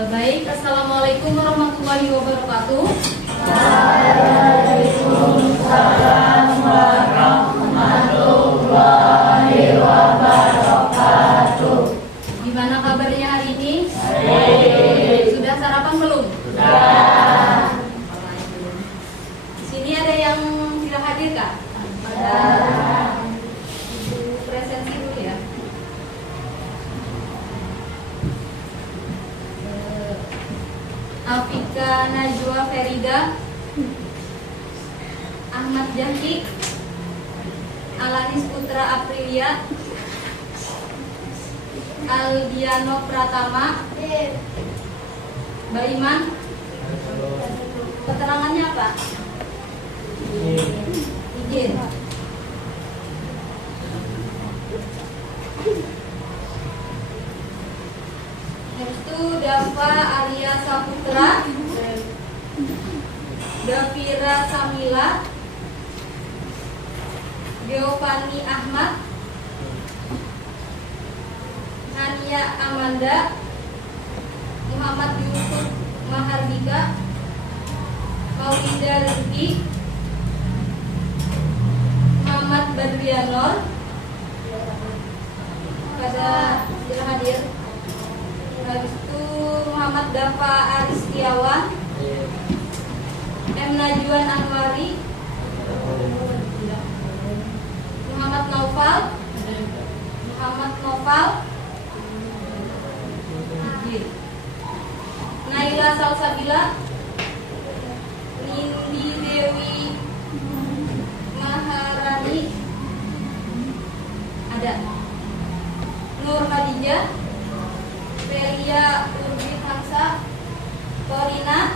Baik, Assalamualaikum warahmatullahi wabarakatuh. Waalaikumsalam warahmatullahi wabarakatuh. Gimana kabarnya hari ini? Baik. Sudah sarapan belum? Sudah. Di sini ada yang tidak hadir kah? Ada. Ibu presensi dulu ya. Afika Najwa Ferida, Ahmad Jahki, Alanis Putra Aprilia, Aldiano Pratama, Baiman. Keterangannya apa? Izin. Habis itu Dava Arya Saputra, Davira Samila, Giovanni Ahmad, Ania Amanda, Muhammad Yusuf Mahardika, Maulida Rezeki, Muhammad Badrianor. Pada tidak hadir. Habis itu Muhammad Dava Aristiawan, M. Najwan Anwari, Muhammad Noval, Naila Salsabila, Nindi Dewi Maharani, ada Nur Hadijah, Felia Urbi Hamsa, Korina,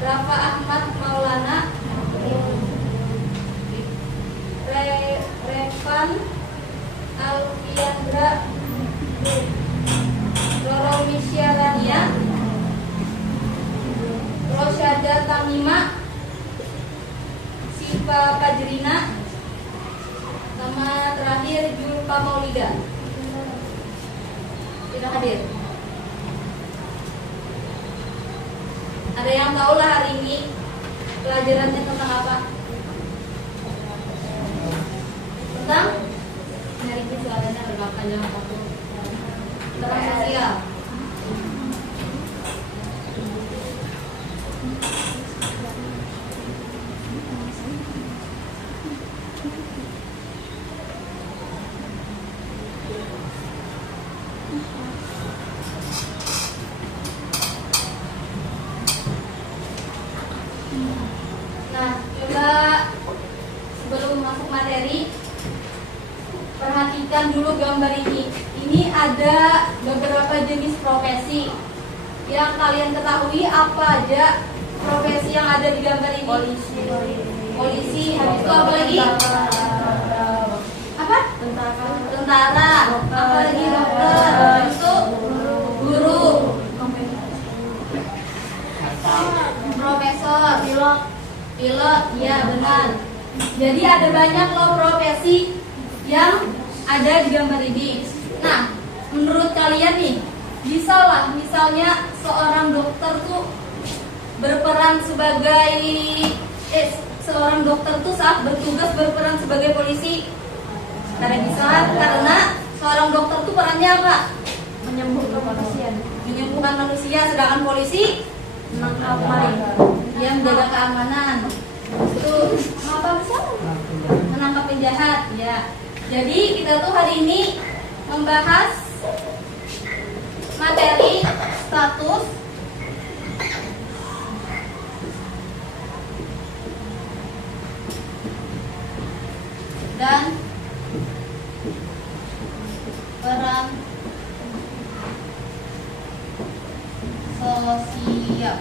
Rafa Ahmad Maulana, Revan Alfiandra, Roro Misyarania, Rosyada Tamima, Siva Kajrina, sama terakhir Julpa Maulida. Tidak hadir. Ada yang tahu lah hari ini pelajarannya tentang apa? Tentang hari ini soalnya ada panjang waktu tentang sosial. Nah, coba sebelum masuk materi, perhatikan dulu gambar ini. Ini ada beberapa jenis profesi. Yang kalian ketahui apa aja profesi yang ada di gambar ini? Polisi. Habis itu apa lagi? Apa? Tentara. Apa lagi? Dokter. Habis itu guru. Profesor. Pilot, ya benar. Jadi ada banyak loh profesi yang ada di gambar ini. Nah, menurut kalian nih, bisa lah misalnya seorang dokter tuh berperan sebagai seorang dokter tuh saat bertugas berperan sebagai polisi. Karena bisa, karena seorang dokter tuh perannya apa? Menyembuhkan manusia, sedangkan polisi menangkap yang menjaga keamanan. Itu apa bisa? Menangkap penjahat, ya. Jadi kita tuh hari ini membahas materi status dan peran sosial.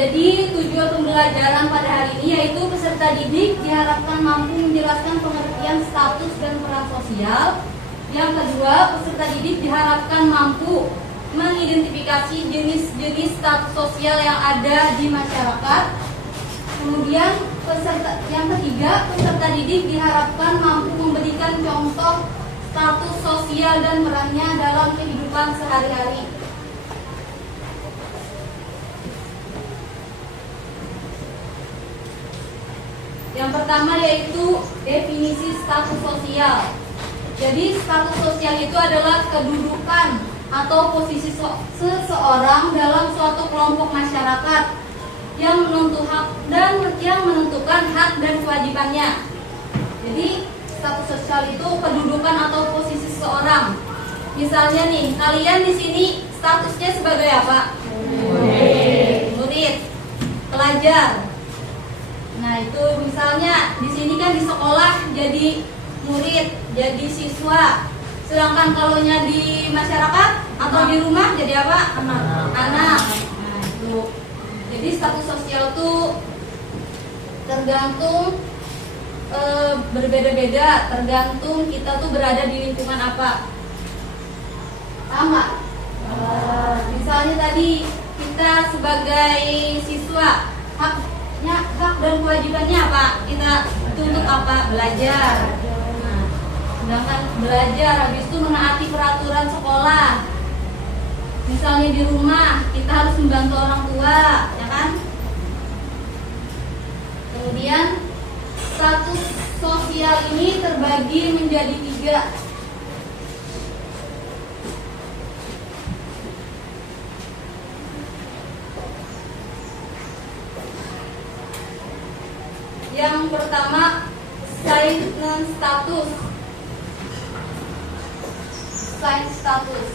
Jadi tujuan pembelajaran pada hari ini yaitu peserta peserta didik diharapkan mampu menjelaskan pengertian status dan peran sosial. Yang kedua, peserta didik diharapkan mampu mengidentifikasi jenis-jenis status sosial yang ada di masyarakat. Kemudian yang ketiga, peserta didik diharapkan mampu memberikan contoh status sosial dan perannya dalam kehidupan sehari-hari. Yang pertama yaitu definisi status sosial. Jadi status sosial itu adalah kedudukan atau posisi seseorang dalam suatu kelompok masyarakat yang menentukan hak dan kewajibannya. Jadi status sosial itu kedudukan atau posisi seseorang. Misalnya nih, kalian di sini statusnya sebagai apa? Murid, pelajar. Nah, itu misalnya di sini kan di sekolah jadi murid, jadi siswa. Sedangkan kalaunya di masyarakat atau di rumah jadi apa? Anak. Nah, itu. Jadi status sosial itu tergantung berbeda-beda, tergantung kita tuh berada di lingkungan apa. Paham nggak? Misalnya tadi kita sebagai siswa, hak dan kewajibannya apa? Kita tuntut apa? Belajar. Nah, sedangkan belajar habis itu menaati peraturan sekolah. Misalnya di rumah kita harus membantu orang tua, ya kan? Kemudian status sosial ini terbagi menjadi 3. Yang pertama, silent status. Silent status.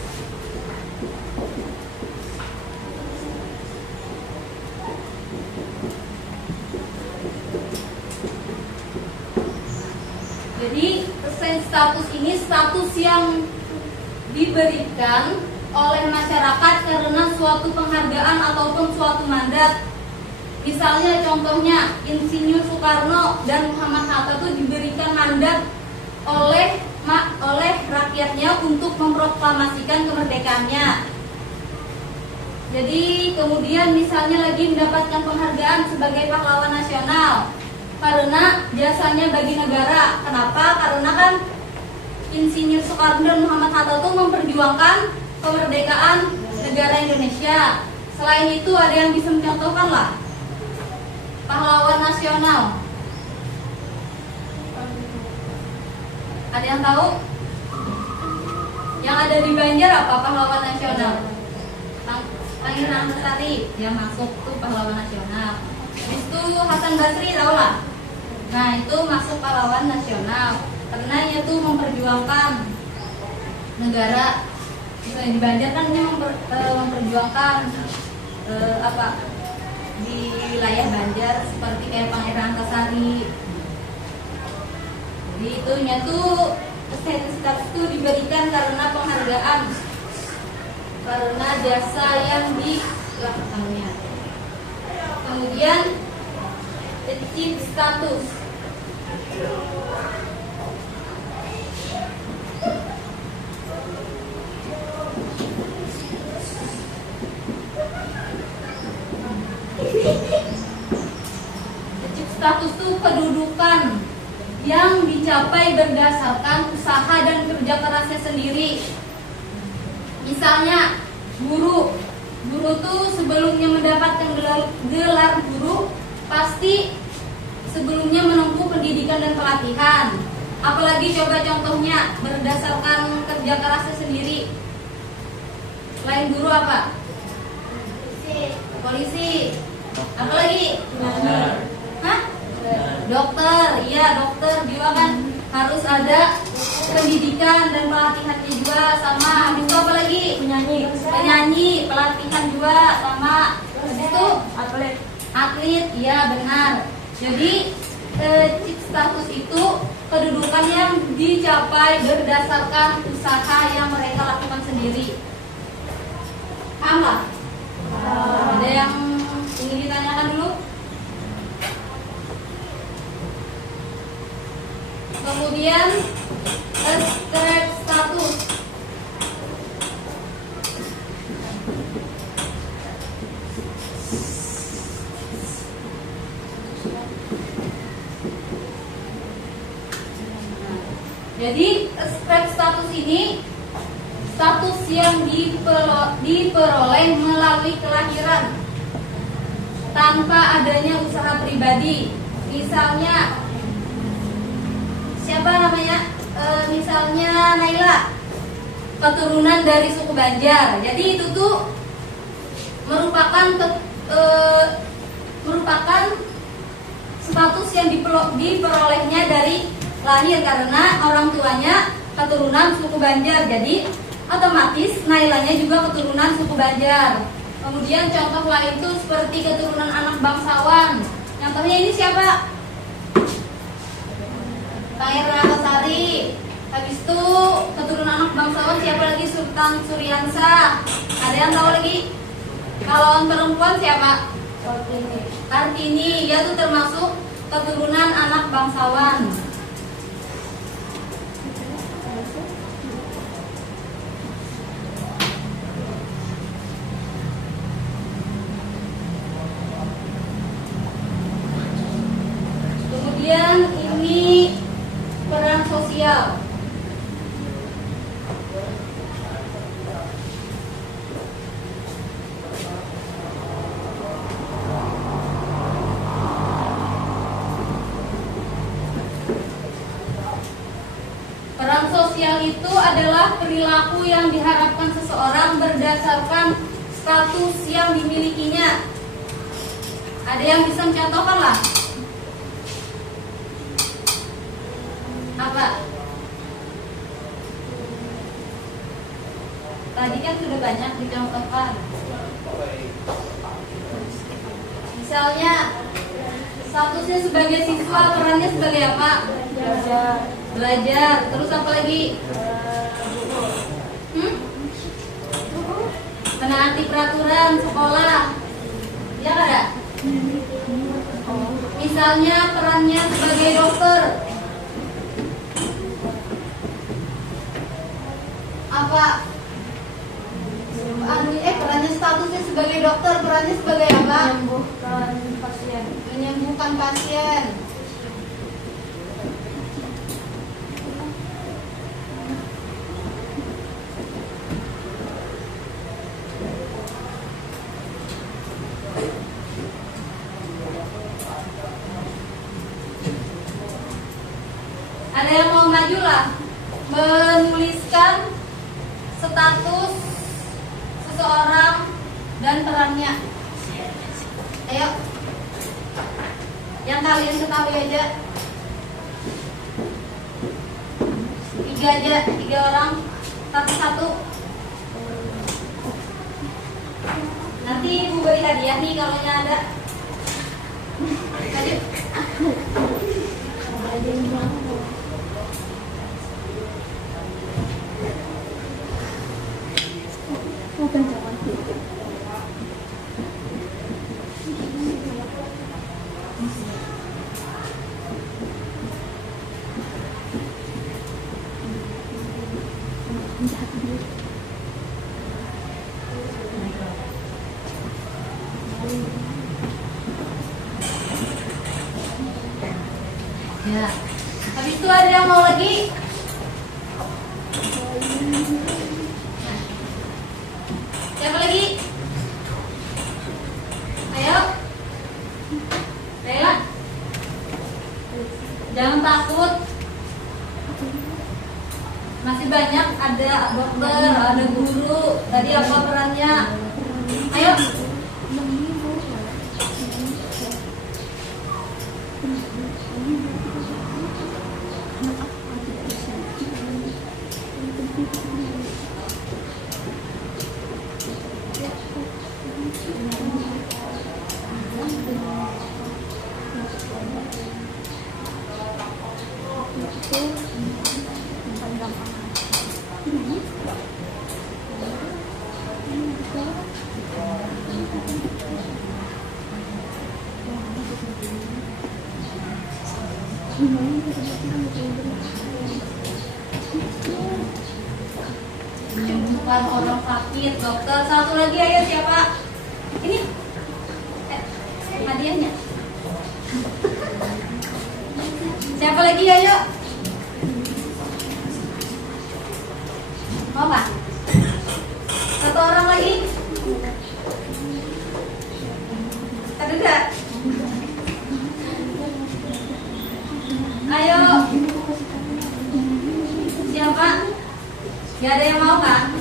Jadi, silent status ini status yang diberikan oleh masyarakat karena suatu penghargaan ataupun suatu mandat. Misalnya contohnya Insinyur Soekarno dan Muhammad Hatta itu diberikan mandat oleh rakyatnya untuk memproklamasikan kemerdekaannya. Jadi kemudian misalnya lagi mendapatkan penghargaan sebagai pahlawan nasional karena jasanya bagi negara. Kenapa? Karena kan Insinyur Soekarno dan Muhammad Hatta itu memperjuangkan kemerdekaan negara Indonesia. Selain itu ada yang bisa mencontohkan lah. Pahlawan nasional. Ada yang tahu? Yang ada di Banjar apa pahlawan nasional? Pangeran Antasari yang masuk tuh pahlawan nasional. Habis itu Hasan Basri tahu lah. Nah, itu masuk pahlawan nasional karena ia tuh memperjuangkan negara. Misalnya di Banjar kan dia memperjuangkan apa? Di wilayah Banjar seperti kayak Pangeran Antasari. Jadi itunya tuh status itu diberikan karena penghargaan, karena jasa yang dilakukannya. Kemudian achieve status. Status itu kedudukan yang dicapai berdasarkan usaha dan kerja kerasnya sendiri. Misalnya guru tuh sebelumnya mendapatkan gelar guru pasti sebelumnya menempuh pendidikan dan pelatihan. Apalagi coba contohnya berdasarkan kerja kerasnya sendiri. Selain guru apa? Polisi. Apalagi? Hah? Dokter, iya dokter juga kan harus ada pendidikan dan pelatihannya juga, sama habis itu apa lagi? Penyanyi, pelatihan juga, sama habis itu atlet, iya benar. Jadi status itu kedudukan yang dicapai berdasarkan usaha yang mereka lakukan sendiri. Paham? Ada yang ingin ditanyakan dulu? Kemudian askrip status. Jadi askrip status ini status yang diperoleh melalui kelahiran tanpa adanya usaha pribadi. Misalnya siapa namanya? Misalnya Naila, keturunan dari suku Banjar. Jadi itu tuh merupakan status yang diperolehnya dari lahir karena orang tuanya keturunan suku Banjar. Jadi otomatis Nailanya juga keturunan suku Banjar. Kemudian contoh lain itu seperti keturunan anak bangsawan. Contohnya ini siapa? Taira Kosari. Habis itu keturunan anak bangsawan siapa lagi? Sultan Suryansa. Ada yang tahu lagi? Kalau perempuan siapa? Kartini. Dia tuh termasuk keturunan anak bangsawan. Kemudian ini peran sosial. Peran sosial itu adalah perilaku yang diharapkan seseorang berdasarkan status yang dimilikinya. Ada yang bisa mencontohkan lah? Apa? Tadi kan sudah banyak dicontohkan. Misalnya statusnya sebagai siswa, perannya sebagai apa? Belajar. Terus apa lagi? Menaati peraturan sekolah. Ya ada? Misalnya perannya sebagai dokter. Apa? Perannya statusnya sebagai dokter, perannya sebagai apa? Menyembuhkan pasien. Ada yang mau maju lah, menuliskan status seseorang dan perannya. Ayo, yang kalian ketahui aja. 3 aja, 3 orang, satu-satu. Nanti ibu beri hadiah nih kalau ada. Lanjut. Ya. Habis itu ada yang mau lagi? Siapa lagi? Ayo. Rela. Jangan takut. Masih banyak, ada dokter, ada guru. Tadi apa perannya? Ayo. Menyembuhkan orang sakit, dokter. Satu lagi, ayo siapa? Ini hadiahnya. Siapa lagi, ayo? Mau nggak? Satu orang lagi? Ada nggak? Ayo. Siapa? Gak ada yang mau kan?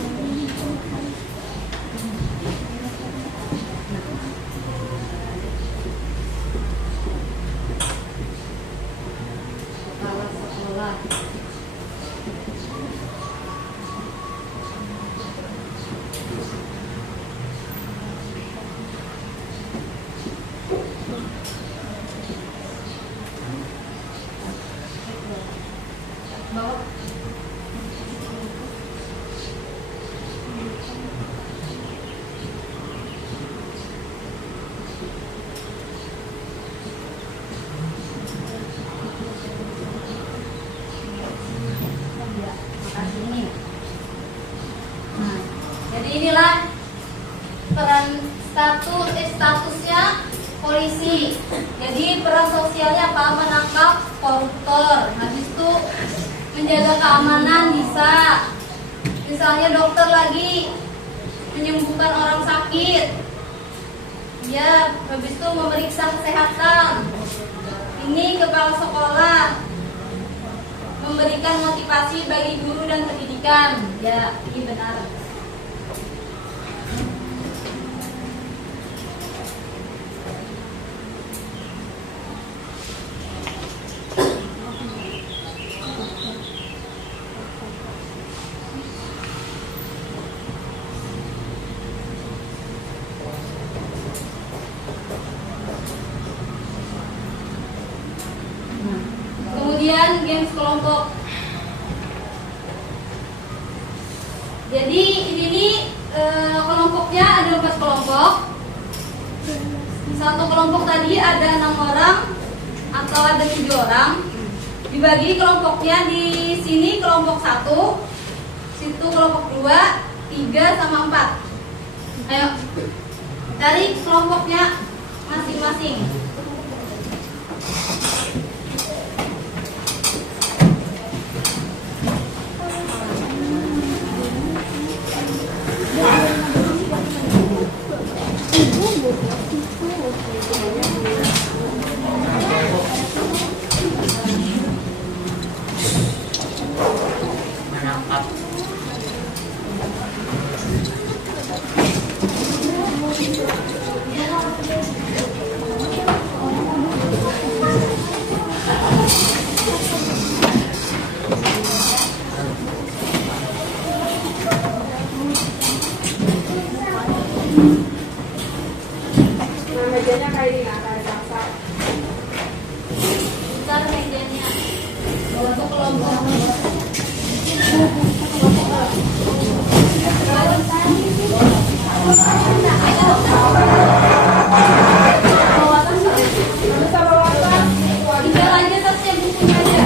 Kepala sekolah. Bawa. Nah, jadi inilah peran statusnya polisi. Jadi peran sosialnya apa? Menangkap koruptor. Habis itu menjaga keamanan bisa. Misalnya dokter lagi menyembuhkan orang sakit. Ya, habis itu memeriksa kesehatan. Ini kepala sekolah memberikan motivasi bagi guru dan pendidikan. Ya, ini benar. Kemudian games kelompok. Jadi ini kelompoknya ada 4 kelompok. Satu kelompok tadi ada 6 orang atau ada 7 orang. Dibagi kelompoknya di sini kelompok 1, situ kelompok 2, 3 sama 4. Ayo cari kelompoknya masing-masing. Mejanya kayak ini nggak kayak jaksa. Besar mejanya. Untuk kelompok. Tinggal aja tasnya bukunya aja.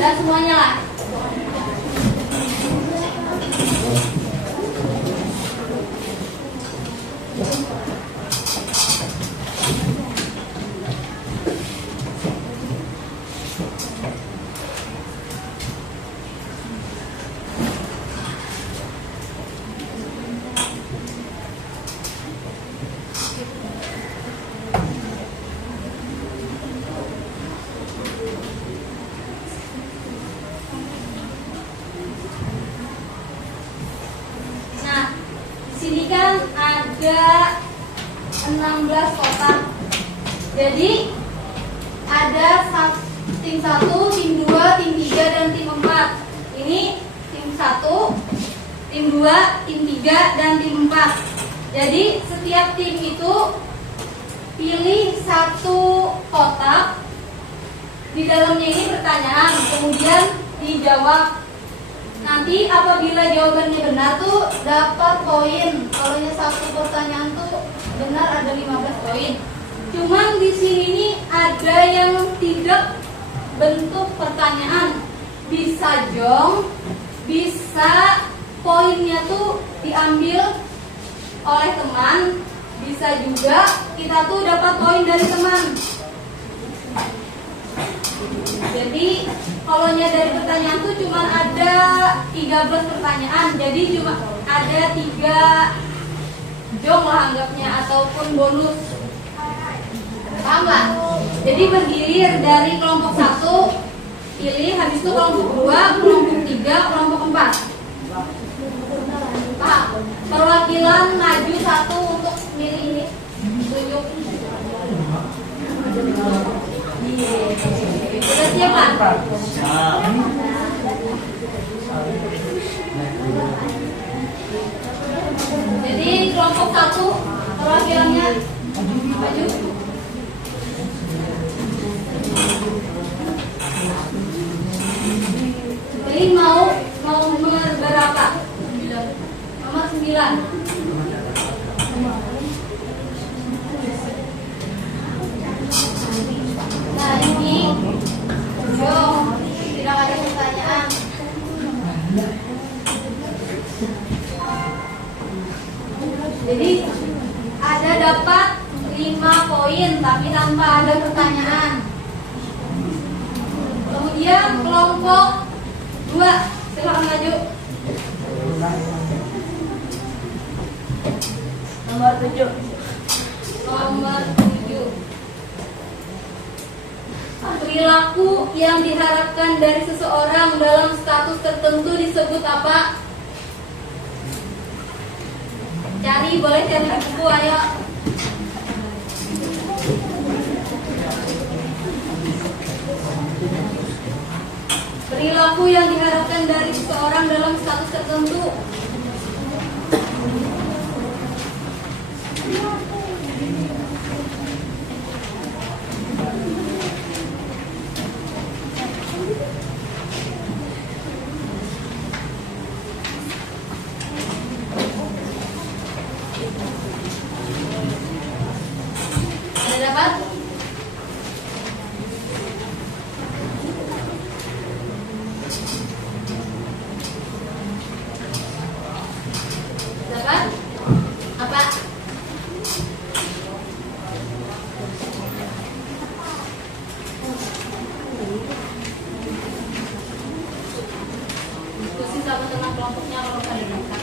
Dan semuanya lah. Sini kan ada 16 kotak. Jadi ada tim 1, tim 2, tim 3 dan tim 4. Ini tim 1, tim 2, tim 3 dan tim 4. Jadi setiap tim itu pilih satu kotak. Di dalamnya ini pertanyaan, kemudian dijawab. Nanti apabila jawabannya benar tuh dapat poin. Kalau satu pertanyaan tuh benar ada 15 poin. Cuman di sini nih ada yang tidak bentuk pertanyaan. Bisa jong, bisa poinnya tuh diambil oleh teman, bisa juga kita tuh dapat poin dari teman. Jadi kalau dari pertanyaan tuh cuma ada 13 pertanyaan. Jadi cuma ada 3 jong lah anggapnya, ataupun bonus. Paham nggak? Jadi bergilir dari kelompok 1 pilih, habis itu kelompok 2, kelompok 3, kelompok 4. Paham? Perwakilan maju 1 untuk milih ini. Tunjuk. Sudah siap kan? Jadi kelompok 1 perwakilannya maju. Jadi mau berapa? Nomor 9. Nah ini tidak ada pertanyaan. Jadi ada dapat 5 poin tapi tanpa ada pertanyaan. Kemudian kelompok 2 silakan maju. Nomor 7. Nomor 7. Perilaku yang diharapkan dari seseorang dalam status tertentu disebut apa? Cari, boleh cari di buku, ayo. Perilaku yang diharapkan dari seseorang dalam status tertentu. Dapat? Dapat? Apa? Diskusi sama teman kelompoknya kalau pada dapat.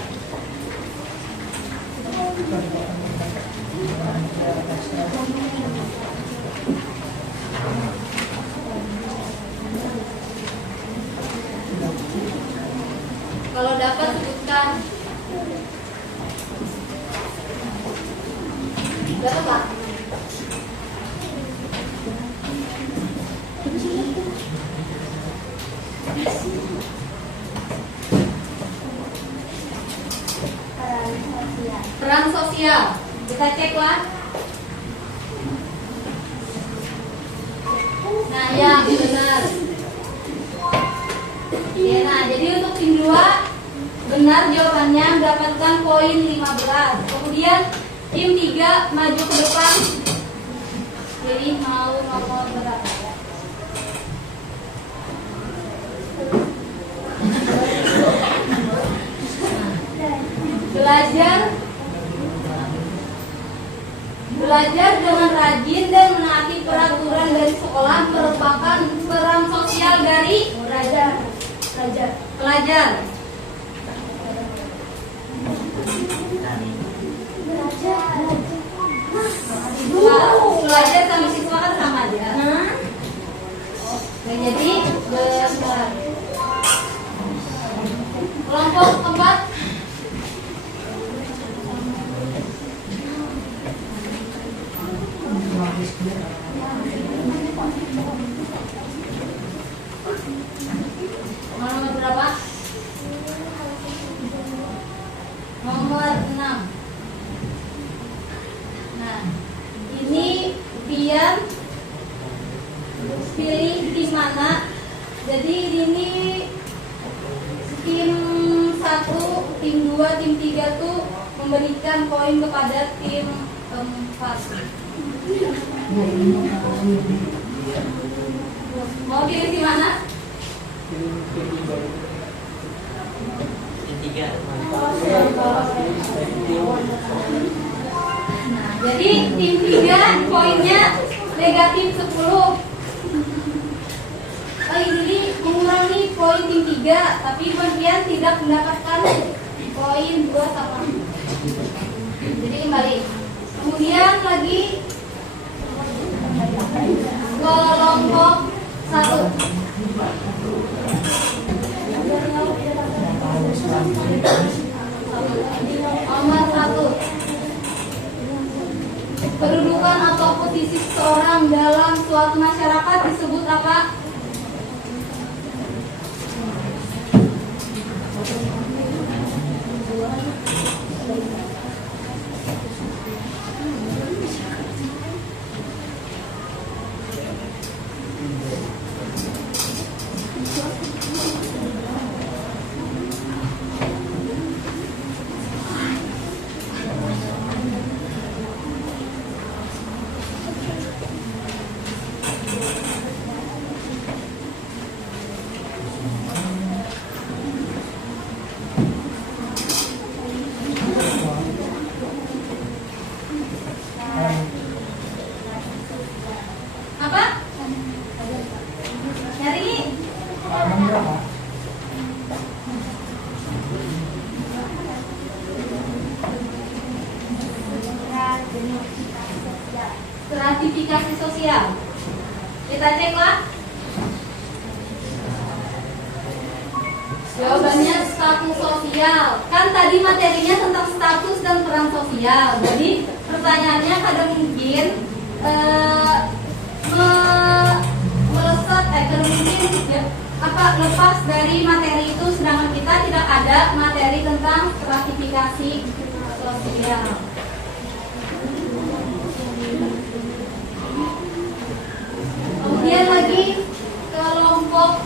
Kalau dapat sebutkan. Dapat Pak? Peran sosial. Kita cek lah. Nah, ya benar. Ya, nah, jadi untuk tim 2 benar jawabannya, mendapatkan poin 15. Kemudian tim 3 maju ke depan. Jadi mau nomor berapa? Belajar dengan rajin dan menaati peraturan dari sekolah merupakan peran sosial dari pelajar. Pelajar sama siswa kan sama aja. Jadi kelompok keempat. Nomor berapa? Nomor 6. Nah, ini biar pilih tim mana. Jadi ini tim 1, tim 2, tim 3 tuh memberikan poin kepada tim 4. Mau pilih tim mana? Tim 3. Nah, jadi tim 3 poinnya negatif 10. Ini mengurangi poin tim 3, tapi bagian tidak mendapatkan poin 2 sama. Jadi kembali. Kemudian lagi kelompok 1. Nomor 1. Kedudukan atau posisi seseorang dalam suatu masyarakat disebut apa? Apa? Nyari. Stratifikasi sosial. Kita ceklah. Jawabannya status sosial. Kan tadi materinya tentang status dan peran sosial. Jadi pertanyaannya kadang mungkin lepas dari materi itu, sedangkan kita tidak ada materi tentang stratifikasi sosial. Kemudian lagi kelompok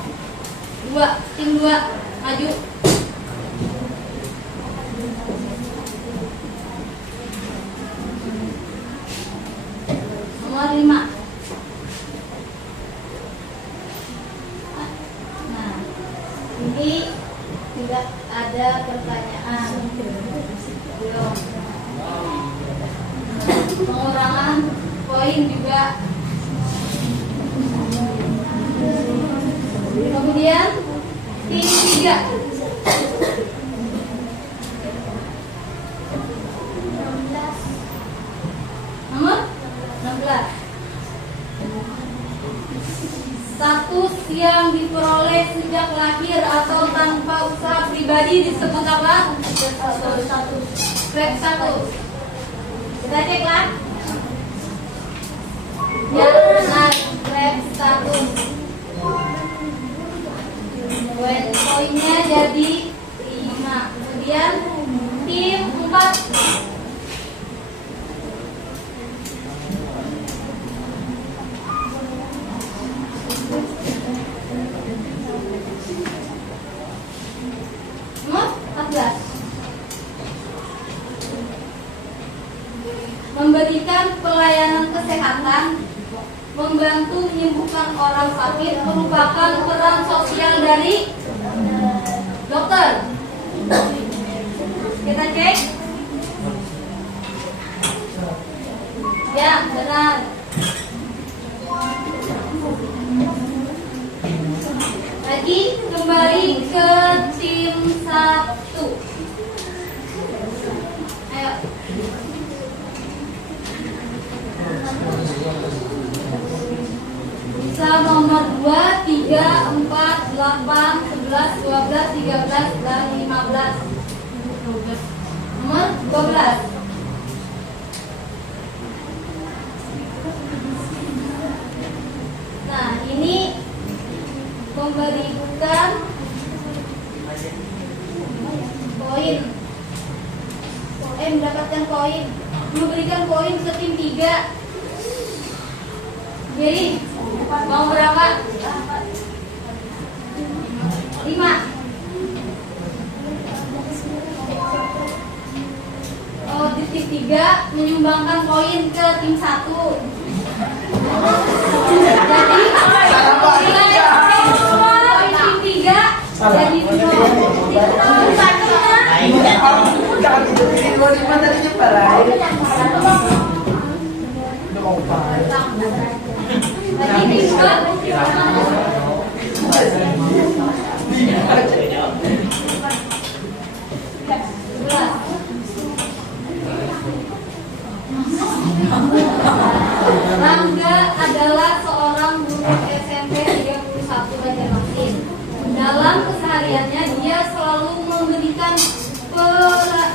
2, tim 2 maju. Nomor 5. Nah, ini tidak ada pertanyaan. Belum. Pengurangan poin juga. Kemudian tim 3. Nomor 16. Status yang diperoleh sejak lahir atau tanpa usaha pribadi disebut apa? Grade 1. Kita ceklah. Nah, grade 1. Poinnya jadi 5. Kemudian tim 4. Nomor 14. Memberikan pelayanan kesehatan, membantu menyembuhkan orang sakit merupakan peran sosial dari dokter. Kita cek. Ya, benar. Lagi kembali ke tim 1. Ayo. Bisa nomor 2, 3, 4, 8, 11, 12, 13, dan 15. Nomor 12. Nah, ini memberikan poin. Mendapatkan poin. Memberikan poin ke tim 3. Jadi, mau berapa? 5. Oh, di tim 3 menyumbangkan poin ke tim 1. Jadi, poin tim 3 jadi 0. Jangan diberi dua lima tadinya parah. Lagi tim 2. Rangga adalah seorang guru SMP 31 Banjarmasin. Dalam kesehariannya dia selalu memberikan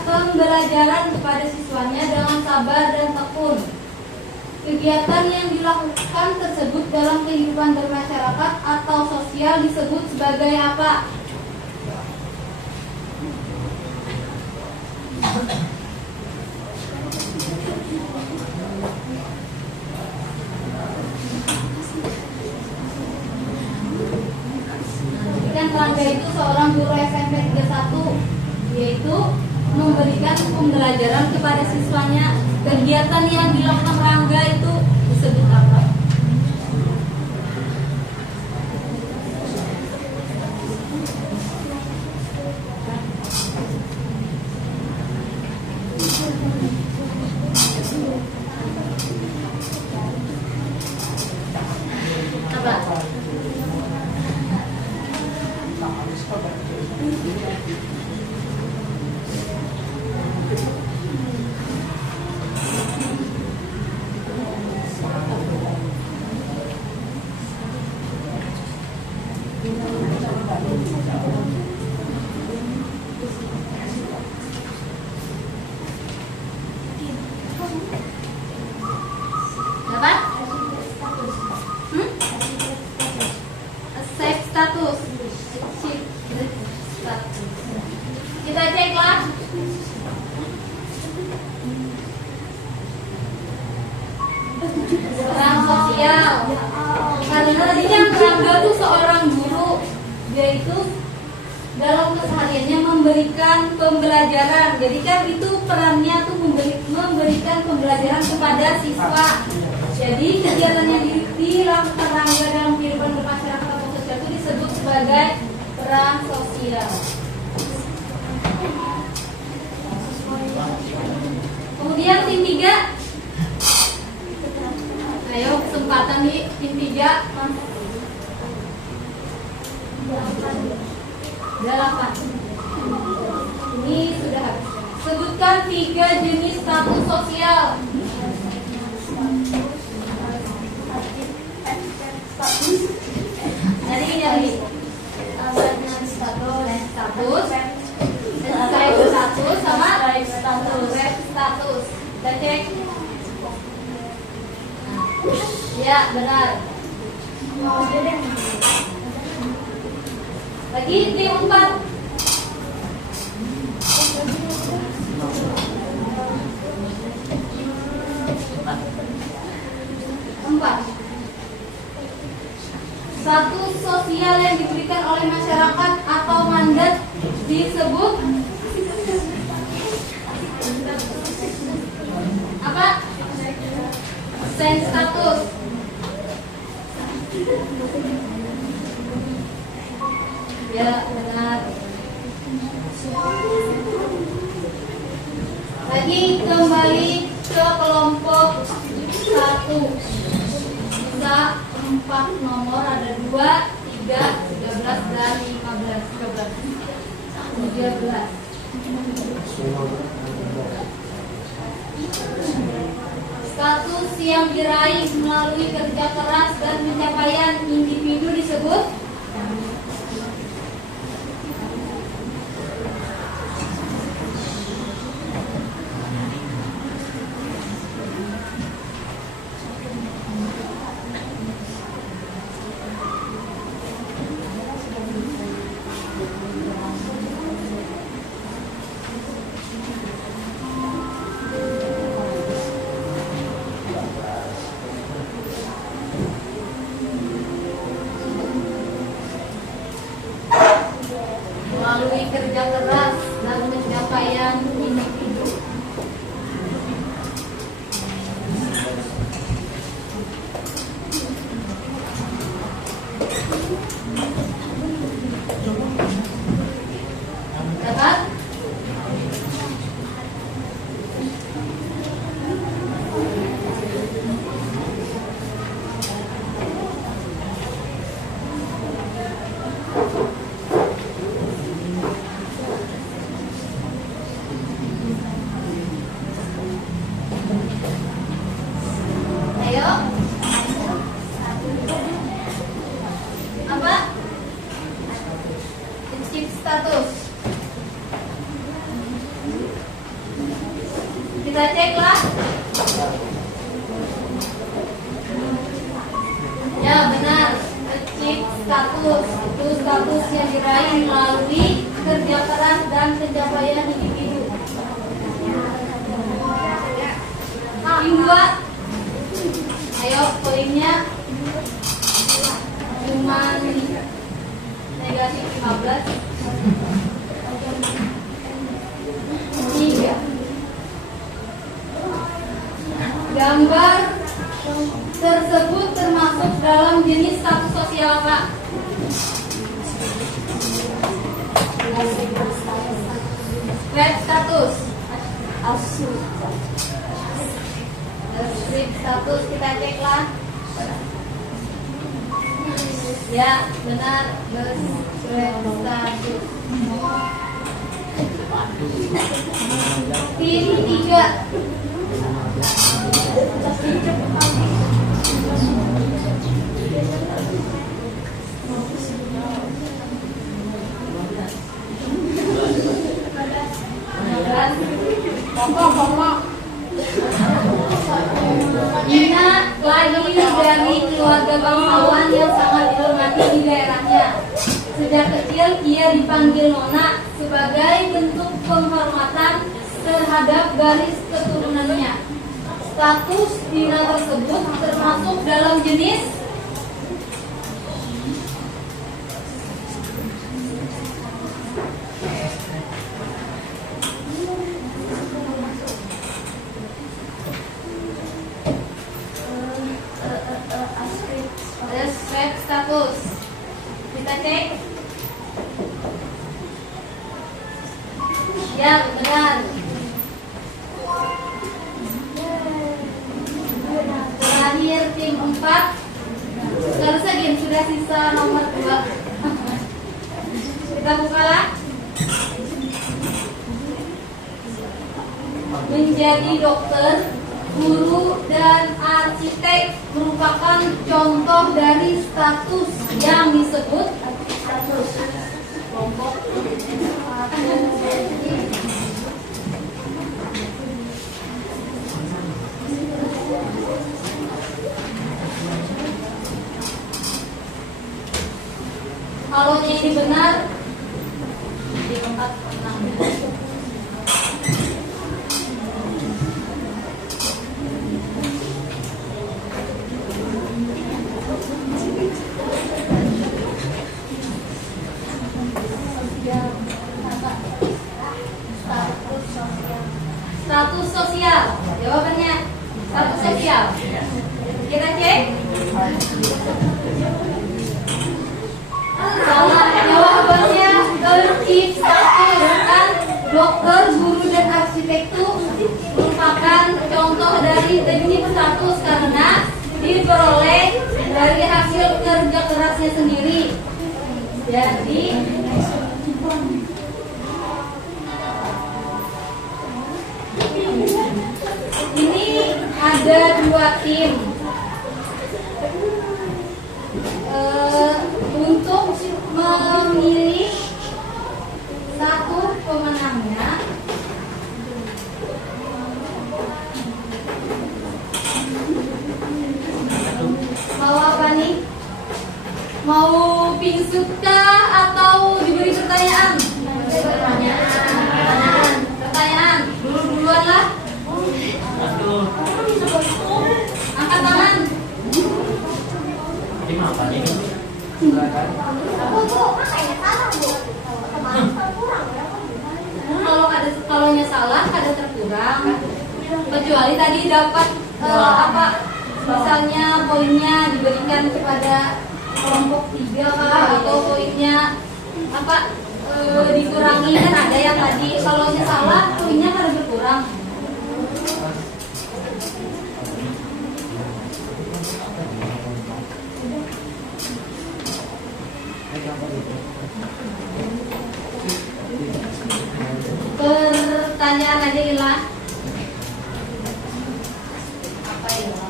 pembelajaran kepada siswanya dengan sabar dan tekun. Kegiatan yang dilakukan tersebut dalam kehidupan bermasyarakat atau sosial disebut sebagai apa? Kan Rangga itu seorang guru SMP 31, yaitu memberikan pembelajaran kepada siswanya. Kegiatan yang dilakukan Rangga itu disebut apa? Apa? Dapat? Save status. Kita ceklah. Peran sosial. Karena tadinya Rangga itu seorang guru, dia itu dalam kesehariannya memberikan pembelajaran. Jadi kan itu perannya tuh memberikan pembelajaran kepada siswa. Jadi kegiatan yang dilakukan Rangga dalam kehidupan bermasyarakat atau sosial itu disebut sebagai peran sosial. Kemudian tim 3. Ayo kesempatan di tim 3. 8. Ini sudah habis. Sebutkan 3 jenis status sosial. Jadi dari status, sama status. Kita cek. Ya, benar. Lagi tim 4. Status sosial yang diberikan oleh masyarakat atau mandat disebut apa? Status. Ya, benar. Lagi kembali ke kelompok 1. Bisa 4 nomor, ada 2, 3, 13, dan 15. 13. Status yang diraih melalui kerja keras dan pencapaian individu disebut melalui kerja keras dan pencapaian individu. Dapat? Ayo. Apa? Achieve status. Kita ceklah. Ya, benar. Achieve status itu status yang diraih melalui kerja keras dan pencapaian individu. Yang dua. Ayo, poinnya cuma negatif 15. 3. Gambar tersebut termasuk dalam jenis status sosial apa? Web status. Strip status, kita ceklah. Ya, benar. Strip status. Tim 3. Nina lahir dari keluarga bangsawan yang sangat dihormati di daerahnya. Sejak kecil ia dipanggil Nona sebagai bentuk penghormatan terhadap garis keturunannya. Status Nina tersebut termasuk dalam jenis respect status. Kita cek. Ya, benar. Terakhir tim 4. Sekarang saja sudah sisa nomor 2. Kita bukalah. Menjadi dokter, guru, dan arsitek merupakan contoh dari status yang disebut status kelompok. Kalau ini benar, di tempat tenang. Status sosial. Jawabannya status sosial. Kita cek. Salah, jawabannya achieve status. Kan dokter, guru, dan arsitek itu merupakan contoh dari achieve status karena dari hasil kerja kerasnya sendiri. Jadi ini ada 2 tim untuk memilih satu pemenangnya. Mau apa nih? Mau pingsut kah atau diberi pertanyaan? Pertanyaan. Duluan lah. Angkat tangan. Ini apa nih? Kalau salah ada terkurang. Kecuali tadi dapat apa? Misalnya poinnya diberikan kepada kelompok 3 kah, atau poinnya apa dikurangi, kan ada yang tadi kalau salah poinnya kan berkurang. Pertanyaan aja Ila. Apa Ila?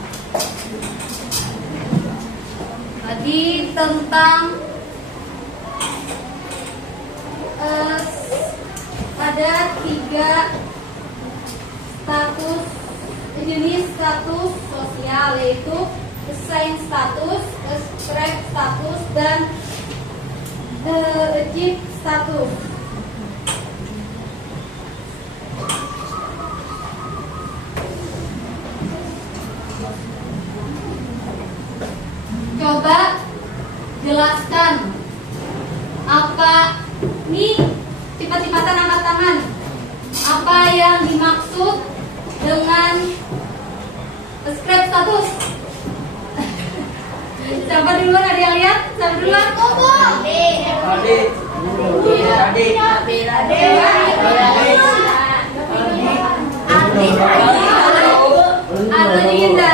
Tadi tentang ada 3 status jenis status sosial, yaitu assign status, ascribe status, dan achieve status. Coba jelaskan apa nih, cepat-cepatan angkat tangan. Apa yang dimaksud dengan ascribe status? Siapa duluan, ada yang lihat? Siapa duluan? Ada Dinda.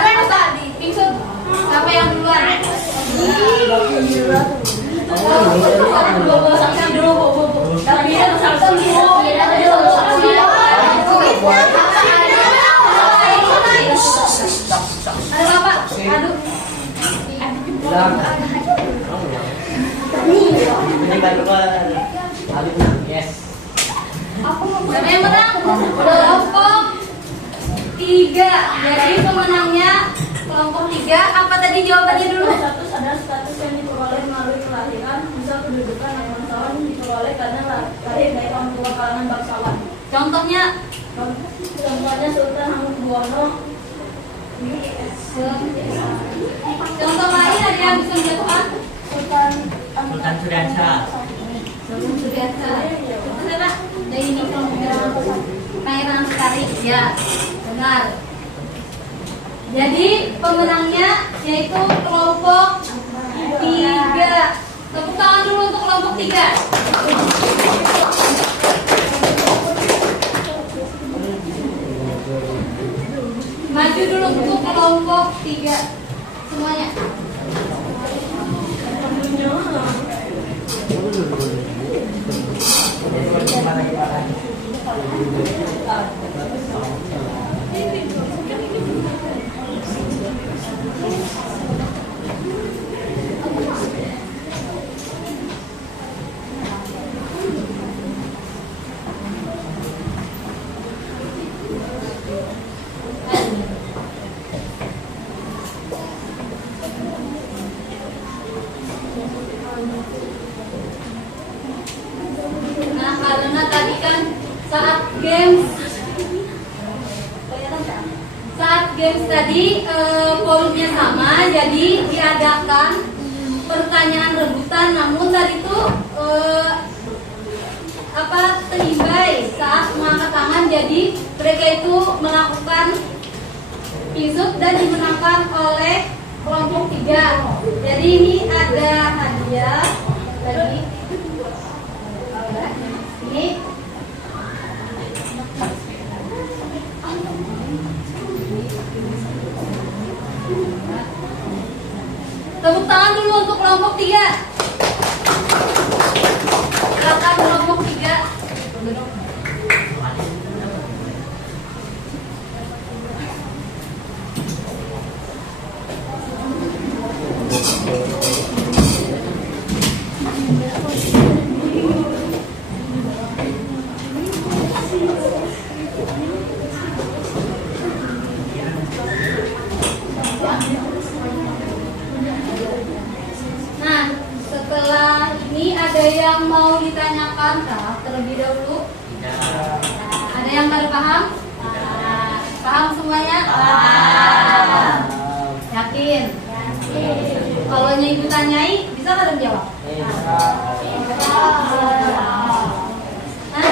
Pingsut. Siapa yang duluan? Ada Bapak? Aduh. Yes. Siapa yang menang? Kelompok 3. Jadi pemenangnya kelompok 3. Apa tadi jawabannya dulu? Status adalah status yang diperoleh melalui kelahiran, misal kedudukan atau bangsawan diperoleh karena lahir dari orang tua kalangan bangsawan. Contohnya? Contohnya Sultan Hamengkubuwono. Contoh lain ada yang bisa menjatuhkan? Sultan Sudansyah. Sultan Sudansyah. Itu siapa? Dari ini kelompok Pangeran Sekari. Ya, benar. Jadi pemenangnya yaitu kelompok 3. Tepuk tangan dulu untuk kelompok 3. Maju dulu untuk kelompok 3 semuanya. Nah, karena tadi kan saat games tadi poinnya sama, jadi diadakan pertanyaan rebutan. Namun tadi itu terimbai saat mengangkat tangan, jadi mereka itu melakukan pingsut dan dimenangkan oleh kelompok 3. Jadi ini ada hadiah tadi. Ini Ada yang mau ditanyakan kah terlebih dahulu? Tidak. Ada yang pada paham? Paham semuanya? Paham. Yakin? Kalau ibu tanyai, bisa nggak jawab? Hah?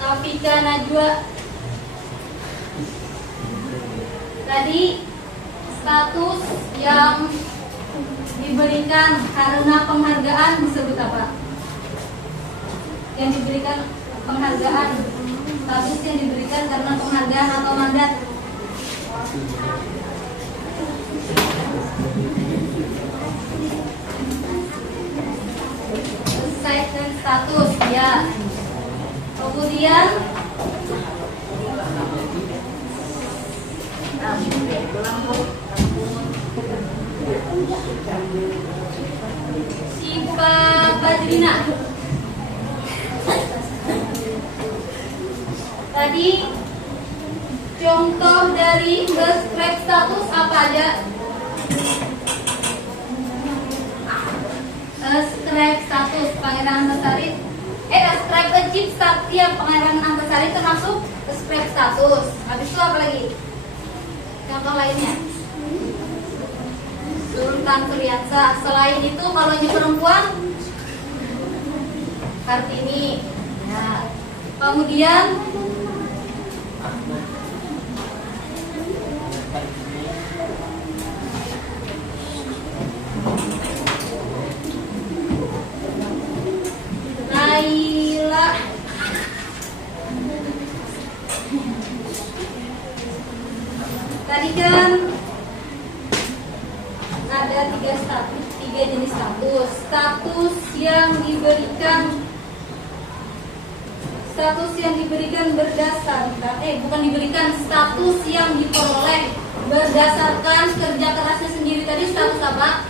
Tafika Najwa. Tadi status yang diberikan karena penghargaan disebut apa? Yang diberikan penghargaan, status yang diberikan karena penghargaan atau mandat. Site dan status, ya. Kemudian sifat Badrina. Tadi contoh dari describe status apa aja? Describe status Pangeran Antasari. Describe achieve setiap Pangeran Antasari termasuk describe status. Habis itu apa lagi? Contoh lainnya. Sultan Suriansa. Selain itu kalau ini perempuan Kartini. Ya. Kemudian Naila. Tadi kan ada tiga jenis status. Status yang diberikan berdasarkan status yang diperoleh berdasarkan kerja kerasnya sendiri. Tadi status apa?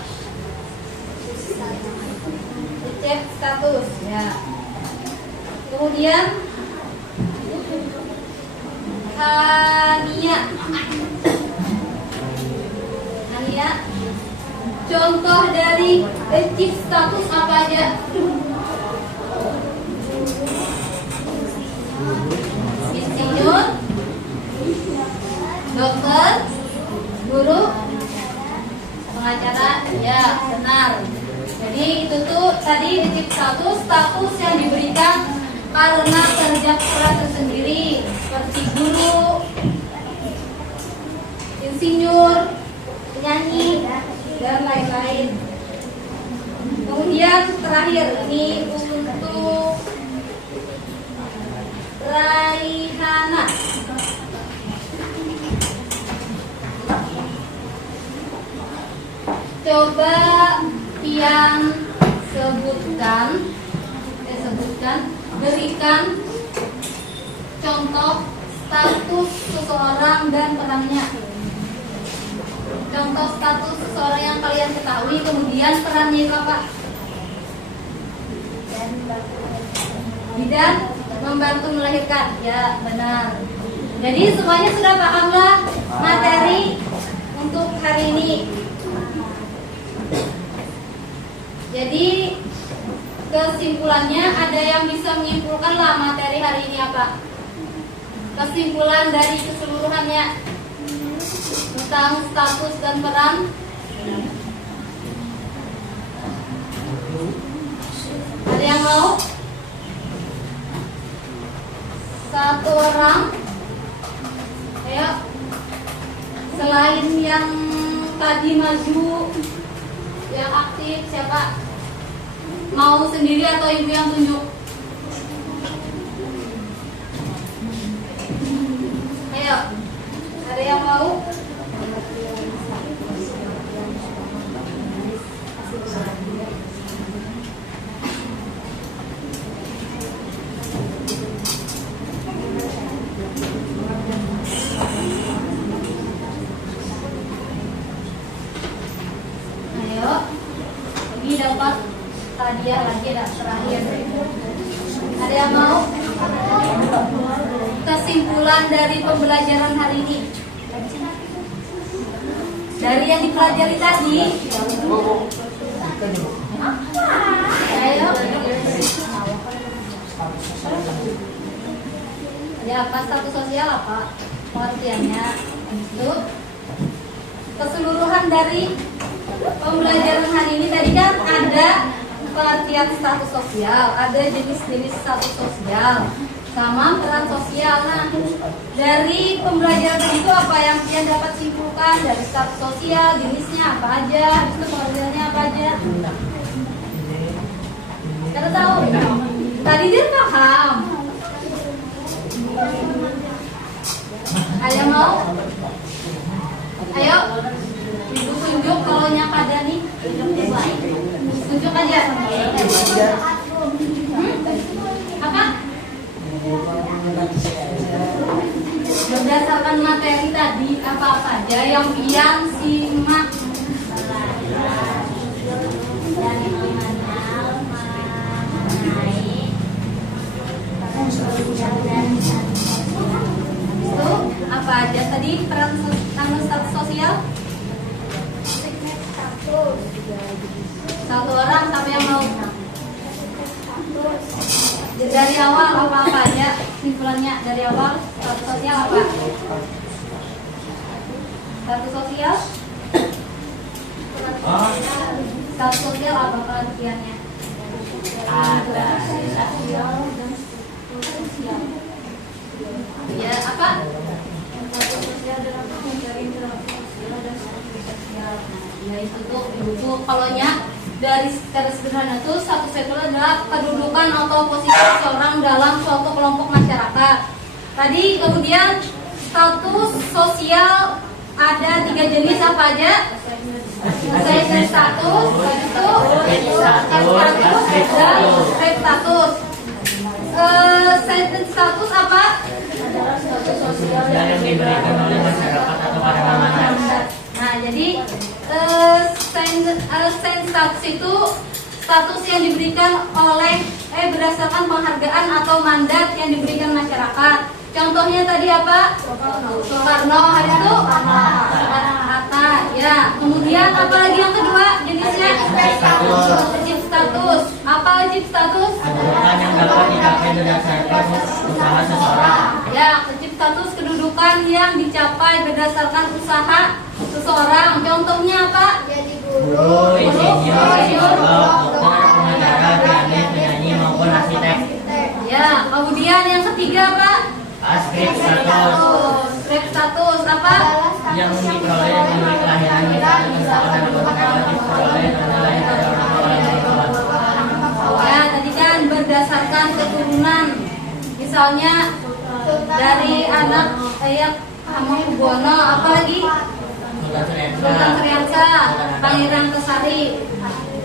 Cek status, ya. Kemudian Hania. Contoh dari achieve status apa aja? Insinyur, dokter, guru, pengacara, ya benar. Jadi itu tuh tadi achieve status yang diberikan karena kerja keras tersendiri, seperti guru, insinyur, penyanyi, dan lain-lain. Kemudian terakhir ini untuk Raihana. Coba Pian berikan contoh status seseorang dan perannya. Contoh status seseorang yang kalian ketahui, kemudian perannya itu apa? Bidan membantu melahirkan, ya benar. Jadi semuanya sudah pahamlah materi untuk hari ini. Jadi kesimpulannya, ada yang bisa menyimpulkan lah materi hari ini apa? Kesimpulan dari keseluruhannya tentang status dan peran. Ada yang mau? Satu orang. Ayo. Selain yang tadi maju, yang aktif, siapa? Mau sendiri atau ibu yang tunjuk? Ayo. Ada yang mau? Ayo. ini dapat hadiah lagi dan terakhir. Ada yang mau? Kesimpulan dari pembelajaran hari ini dari yang dipelajari tadi. Ayo. Ya, apa status sosial apa pengertiannya? Itu keseluruhan dari pembelajaran hari ini tadi kan ada pengertian status sosial, ada jenis-jenis status sosial, sama peran sosial. Nah, dari pembelajaran itu apa yang kalian dapat simpulkan dari status sosial, jenisnya apa aja, itu pengertiannya apa aja? Kita tahu. Tadi dia paham. Ayo mau? Ayo, ibu tunjuk kalau yang ada nih. Tunjuk aja. Apa? Berdasarkan materi tadi apa saja yang pian simak dan mengenal mengenai itu apa aja tadi peran status sosial? Satu orang, tapi yang mau dari awal apa aja simpulannya dari awal status sosial apa? Status sosial? Status sosial apa pengertiannya? Ada. Ya apa? Status sosial dalam mencari interaksi sosial dan status sosial. Ya itu tuh ibu kalau dari secara sederhana itu status sosial adalah kedudukan atau posisi seseorang dalam suatu kelompok masyarakat. Tadi kemudian status sosial ada 3 jenis apa aja? Assignment status, itu dan straight status. Assignment status apa? Adalah status sosial Yang diberikan oleh masyarakat atau keamanan. Nah, jadi assigned status itu status yang diberikan oleh berdasarkan penghargaan atau mandat yang diberikan masyarakat. Contohnya tadi apa? Soekarno, hari itu Soekarno-Hatta. Ya, kemudian apa lagi yang kedua jenisnya? Wajib status. Apa wajib status? Kedudukan yang dapat dicapai berdasarkan usaha seseorang. Ya, wajib status kedudukan yang dicapai berdasarkan usaha seseorang. Contohnya apa? Guru, insinyur, psikolog, dokter, pengacara, pianis, penyanyi maupun arsitek. Ya, kemudian yang ketiga apa? Script status Strip status apa? yang diperoleh melalui kelahiran, misalnya misalkan ada beberapa diperoleh karena lahir dari orang tua. Ya, tadi kan berdasarkan keturunan. Misalnya dari anak ayah Hamengkubuwono, apa lagi? Sultan Sriansa, Pangeran Kesari.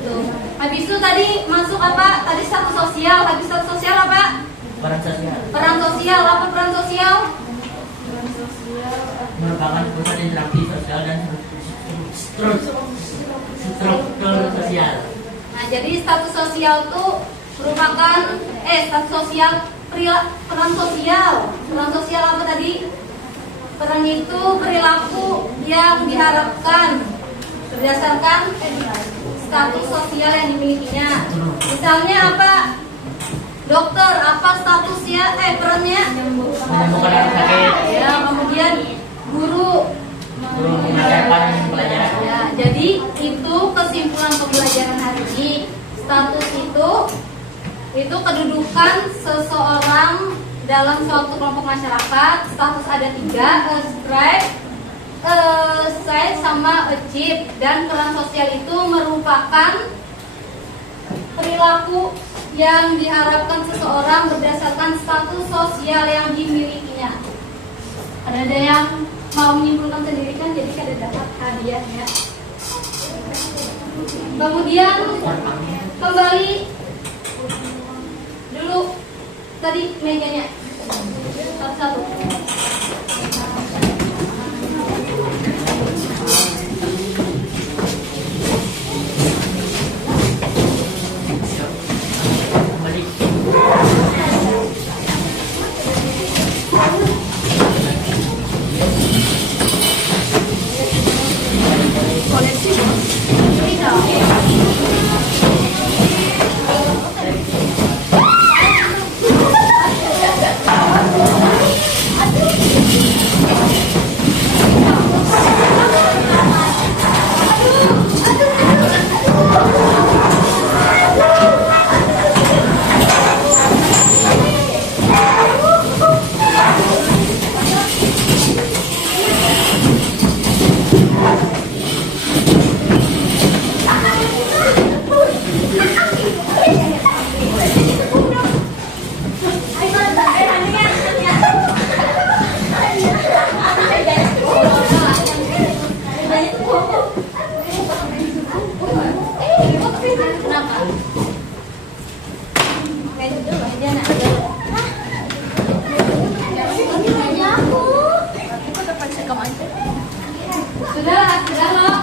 Tuh. Habis itu tadi masuk apa? Tadi status sosial. Habis status sosial apa? Peran sosial Peran sosial. Apa peran sosial? merupakan pusat interaksi sosial dan struktur sosial. Nah, jadi status sosial itu merupakan status sosial peran sosial. Peran sosial apa tadi? Peran itu perilaku yang diharapkan berdasarkan status sosial yang dimilikinya. Misalnya apa? Dokter, apa statusnya? Perannya? Menyembuhkan orang sakit. Ya, kemudian guru. Guru mengajarkan pelajaran. Ya, jadi itu kesimpulan pembelajaran hari ini. Status itu kedudukan seseorang dalam suatu kelompok masyarakat. Status ada 3, strike, side sama achieve. Dan peran sosial itu merupakan perilaku yang diharapkan seseorang berdasarkan status sosial yang dimilikinya. Ada yang mau menyimpulkan sendiri kan, jadi ada dapat hadiahnya. Kemudian kembali dulu tadi mejanya satu-satu. Kenapa? Sudah loh.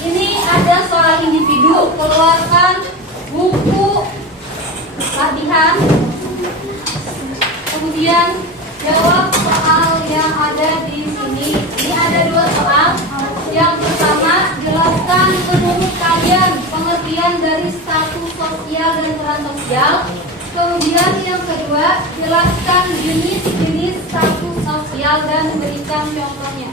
Ini ada soal individu. Keluarkan buku latihan. Kemudian jawab soal yang ada di sini. Ini ada 2 soal. Yang pertama, jelaskan menurut kalian pengertian dari status sosial dan peran sosial. Kemudian yang kedua, jelaskan jenis-jenis status sosial dan berikan contohnya.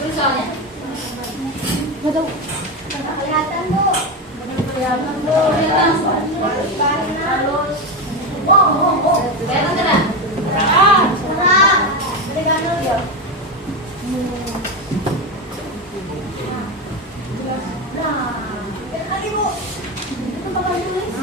Terus soalnya. Kelihatan Bu. Kelihatan Bu. Kelihatan. Halus. Kelihatan tidak? Terang. Berikan dulu ya. Nah, kali Bu. Itu bakal tulis.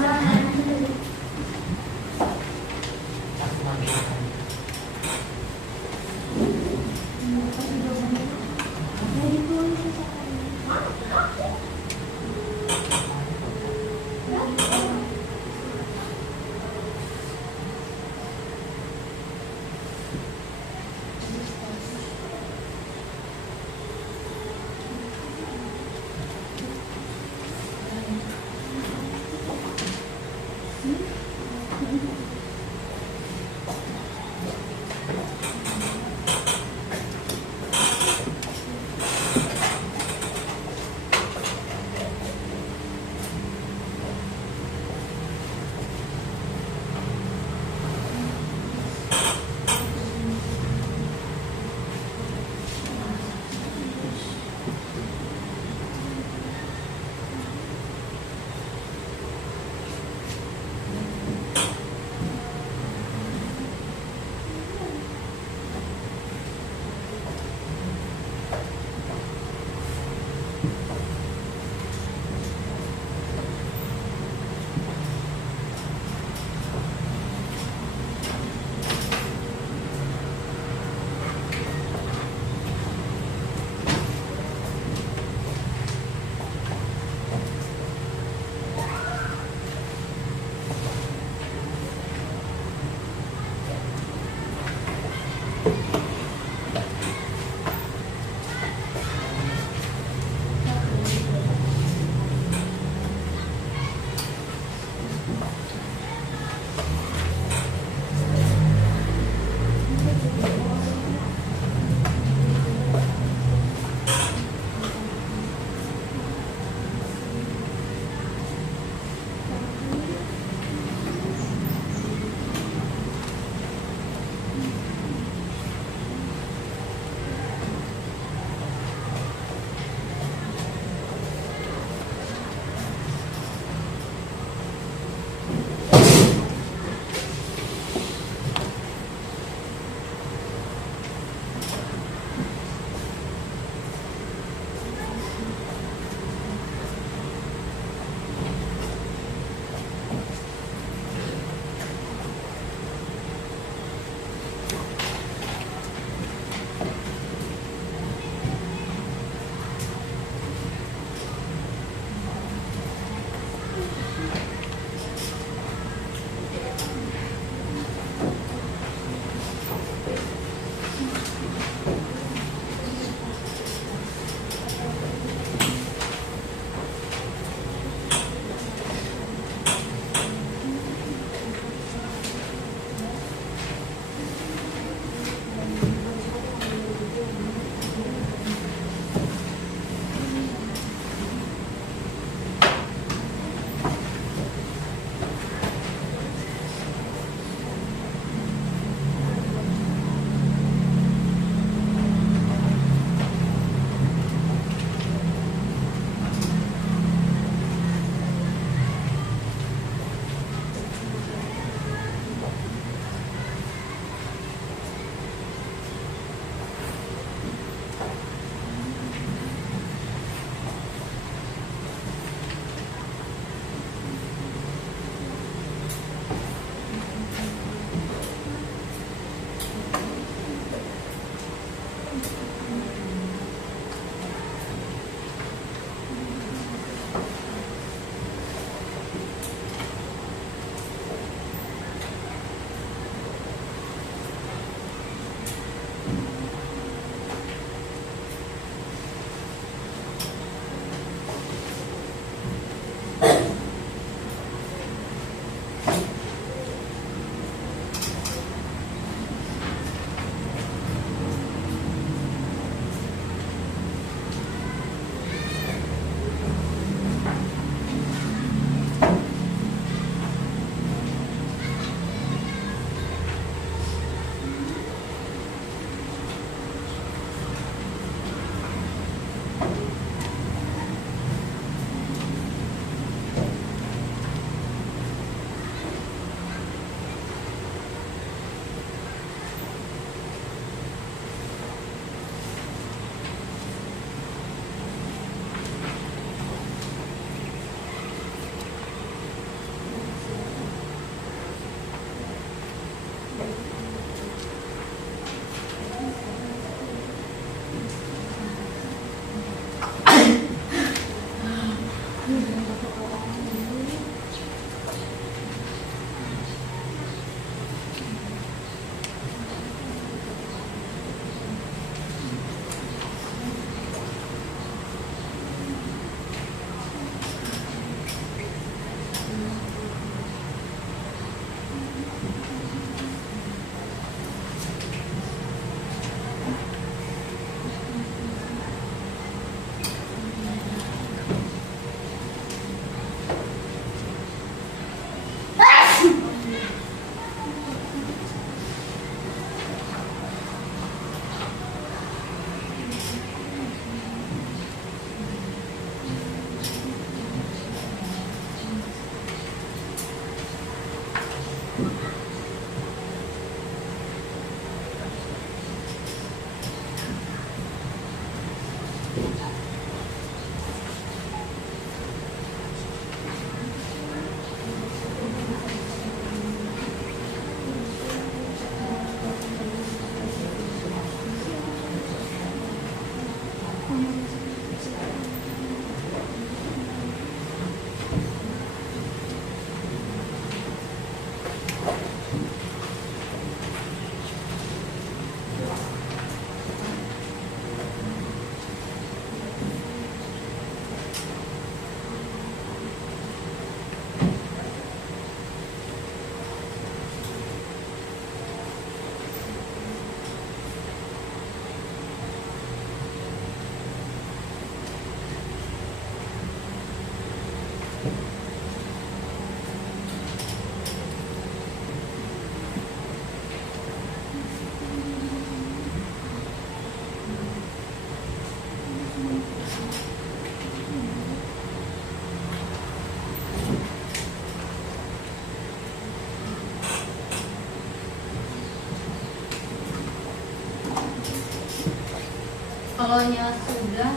Kalau nya sudah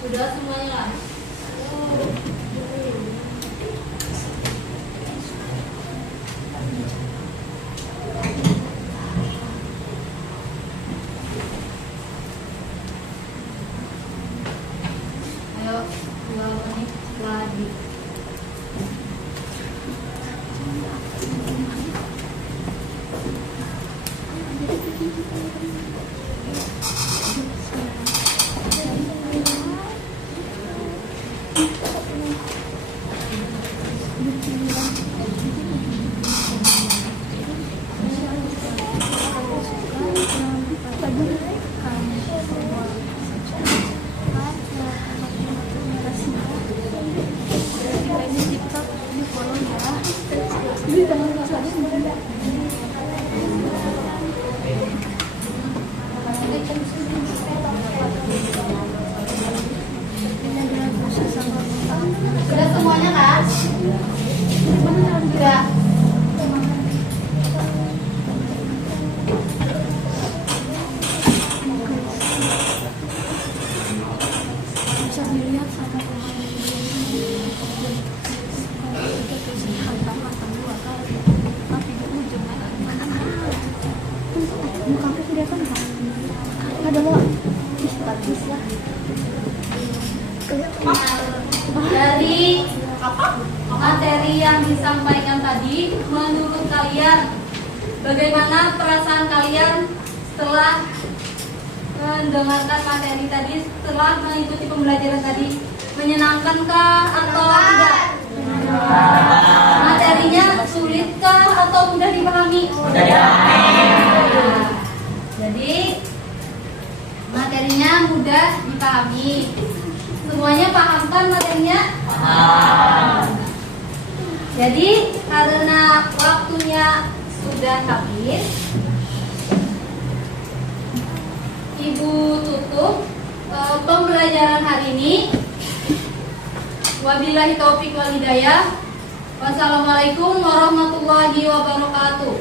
Sudah semuanya lah. Ayo, 2 menit lagi. Sudah semuanya kan? Sudah. Bisa dilihat sama tapi di ujung muka aku kelihatan nggak? Ada lo bagus lah. Dari materi yang disampaikan tadi, menurut kalian bagaimana perasaan kalian setelah mendengarkan materi tadi, setelah mengikuti pembelajaran tadi? Menyenangkankah atau tidak? Materinya sulitkah atau mudah dipahami? Mudah dipahami. Jadi materinya mudah dipahami. Semuanya paham kan materinya? Paham. Jadi karena waktunya sudah habis, Ibu tutup pembelajaran hari ini. Wabillahi taufiq wal hidayah. Wassalamualaikum warahmatullahi wabarakatuh.